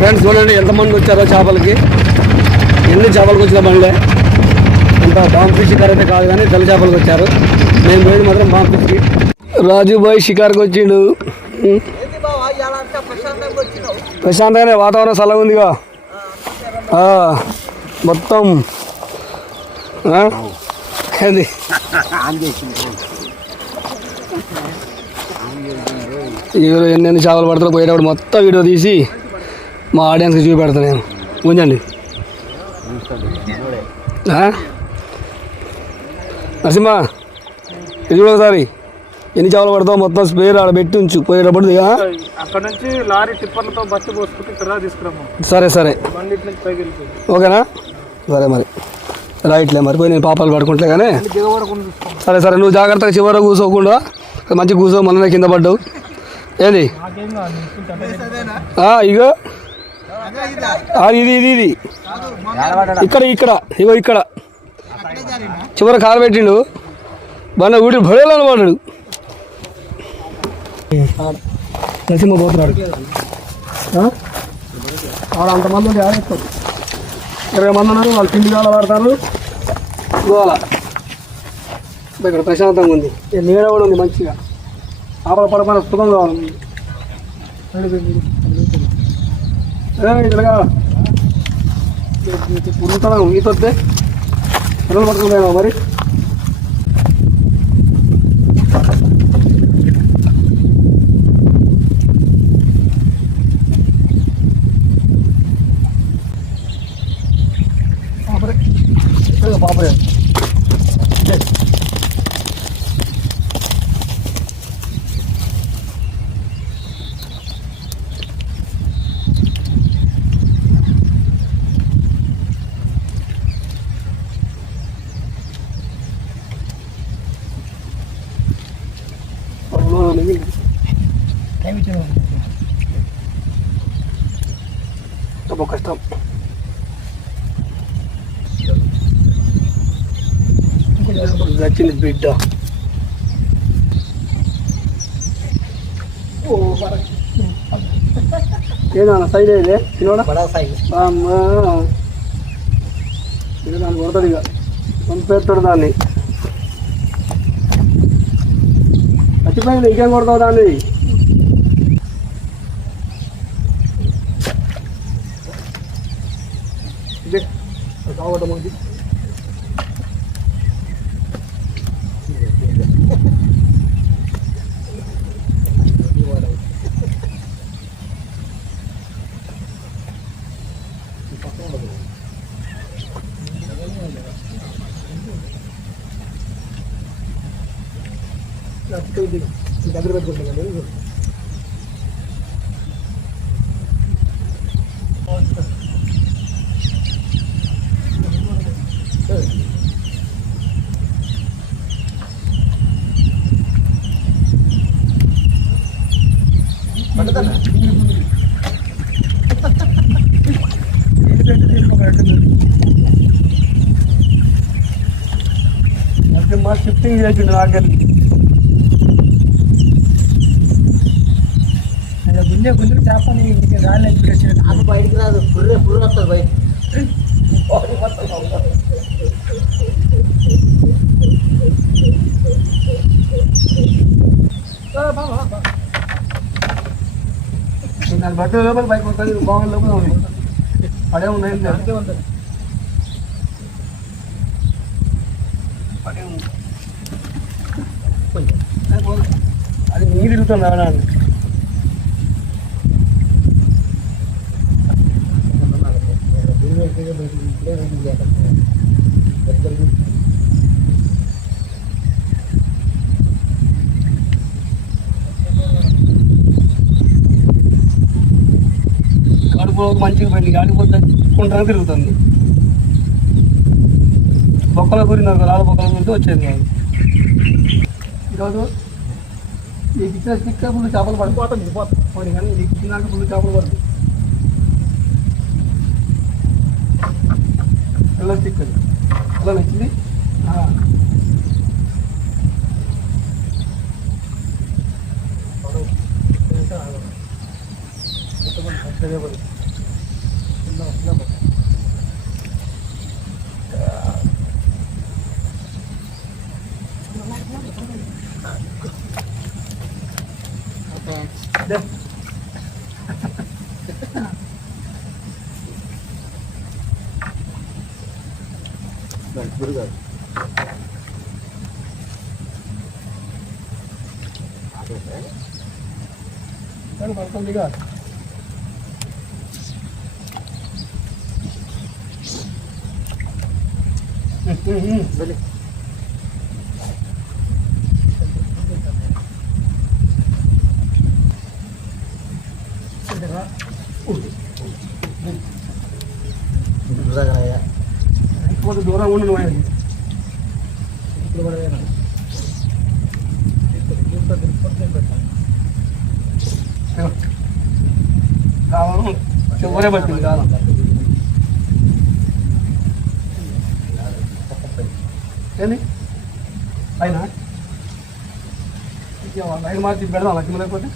Friends చూడండి ఎంతమంది వచ్చారో చేపలకి. ఎన్ని చేపలకు వచ్చిన బండ్లే. అంత బాంబు ఫిష్ షికార్ అయితే కాదు కానీ తెల్ల చేపలకు వచ్చారు. మేము పోయింది మాత్రం బాంబు ఫిష్కి. రాజుబాయ్ షికార్కి వచ్చిండు. ప్రశాంతంగానే వాతావరణం చల్లగా ఉందిగా మొత్తం. అది ఎవరు ఎన్ని చేపలు పడతారో పోయేటప్పుడు మొత్తం వీడియో తీసి మా ఆడియన్స్కి చూపెడతాను నేను. ఉంచండి నరసింహ, ఇది ఒకసారి ఎన్ని చేపలు పడతావు మొత్తం స్పేర్ ఆడ పెట్టి ఉంచు పోయేటప్పుడు. అక్కడ నుంచి లారీ టిప్పర్లతో బస్సు పోసుకుంటే ఇక్కడ తీసుకురాము. సరే సరే ఓకేనా? సరే మరి రైట్లే మరి పోయి నేను పాపాలు పడుకుంటలే కానీ. సరే సరే నువ్వు జాగ్రత్తగా చివర కూర్చోకుండా మంచిగా కూర్చో. మొన్న కింద పడ్డావు ఏంది? ఇగో ఇది ఇది ఇది ఇక్కడ ఇక్కడ ఇగో ఇక్కడ చివర కాలు పెట్టిండు. బండ ఊటి భడేలని పడ్డాడు. నరసింహ పోతున్నాడు. ఆడ అంతమంది ఉంటే ఆడేస్తారు. 20 మంది ఉన్నారు. వాళ్ళు తిండి కాల పడతారు. గోల ఇక్కడ ప్రశాంతంగా ఉంది. నీడ కూడా ఉంది మంచిగా. ఆపల పడపడ సుఖం కావాలి. ఇక్కడగా ఉరుకుతాను ఈత వస్తే పిల్లలు పట్టుకుంటాను మరి. పాపరే కష్టం. వచ్చింది బిడ్డ. ఏదన్నా సైడ్ అయితే తినోడా దాన్ని కొడతాడు. ఇక పంపేస్తాడు దాన్ని. చచ్చిపోయింది ఇంకేం కొడతావు దాన్ని. కావడం దగ్గర పెట్టుకుంటాను. మా షిఫ్టింగ్ చేసిండు నాకెళ్ళి. గుండె గుండె చేపని రాలేదు బయటికి రాదు. పుర్రే పుర్రు వస్తుంది బయట. దాని బట్టల లోపల బైక్ ఉంటుంది. బాగుంది లోపల ఉంది. అడే ఉన్నాయి అంతే ఉంటుంది. అది నీరు తిరుగుతుంది రావడానికి. కడుపులో మంచిగా పెట్టి గాలిపోతే కుంటానికి తిరుగుతుంది. బొక్కల కూరినారు కదా, బొక్కల గురించి వచ్చేది కాదు. ఈరోజు నీకు ఇచ్చిన స్టిక్ ఫుల్ చేపలు పడిపోతుంది. పోనీ కానీ నీకు ఇచ్చినాక ఫుల్ చేపలు పడుతుంది. ఎలా స్టిక్ అది అలా నచ్చింది. పడుతుందిగా దూరం ఉండి కాలం చివరే పట్టింది కాలం ఏంది పైన లైన్ మార్చి పెడదాం లక్ష్మి లేకపోతే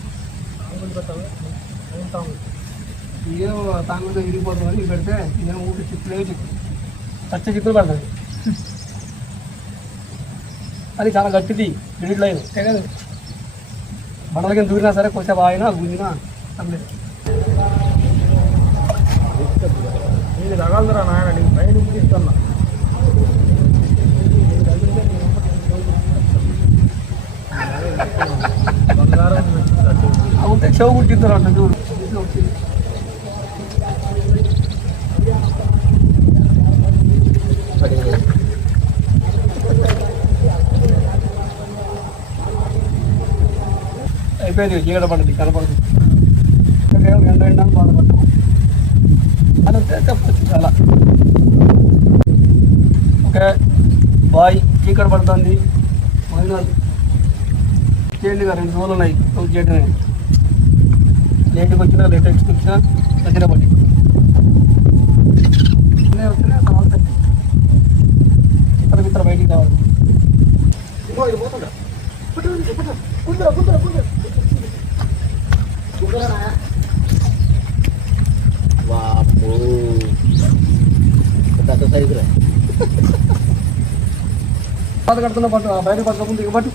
ఏదో తాంగుతో విరిగిపోతుంది ఇది పెడితే ఇదేమో ఊటి చిక్కులేవి చిక్కు పచ్చ చిక్కులు పడుతుంది అది చాలా గట్టిది మిడిల్ లైన్ కదా బండలకి దూరినా సరే కొంచెం ఆగినా గుంజినా తప్పలేదు నీకు తగలదురా నాయన నీకు పైన ఇస్తున్నా బంగారం అవుతే చెవు కుట్టిద్దరు అంట చూడు అయిపోయింది చీకట పడ్డది కనపడదు ఎండ ఎండని బాధపడ్డాం అని చెప్పచ్చు చాలా ఓకే బాయ్ చీకట పడుతుంది ఫైనల్ చేయండిగా 2 రోజులు ఉన్నాయి చేయడమే లేట్కి వచ్చినా లేటెస్ట్ వచ్చినా దగ్గర పడి వచ్చినా ఇతర ఇతర బయటికి కావాలి బాధ కడుతున్న పట్టు బయట పట్టుకోకుండా దిగబట్టు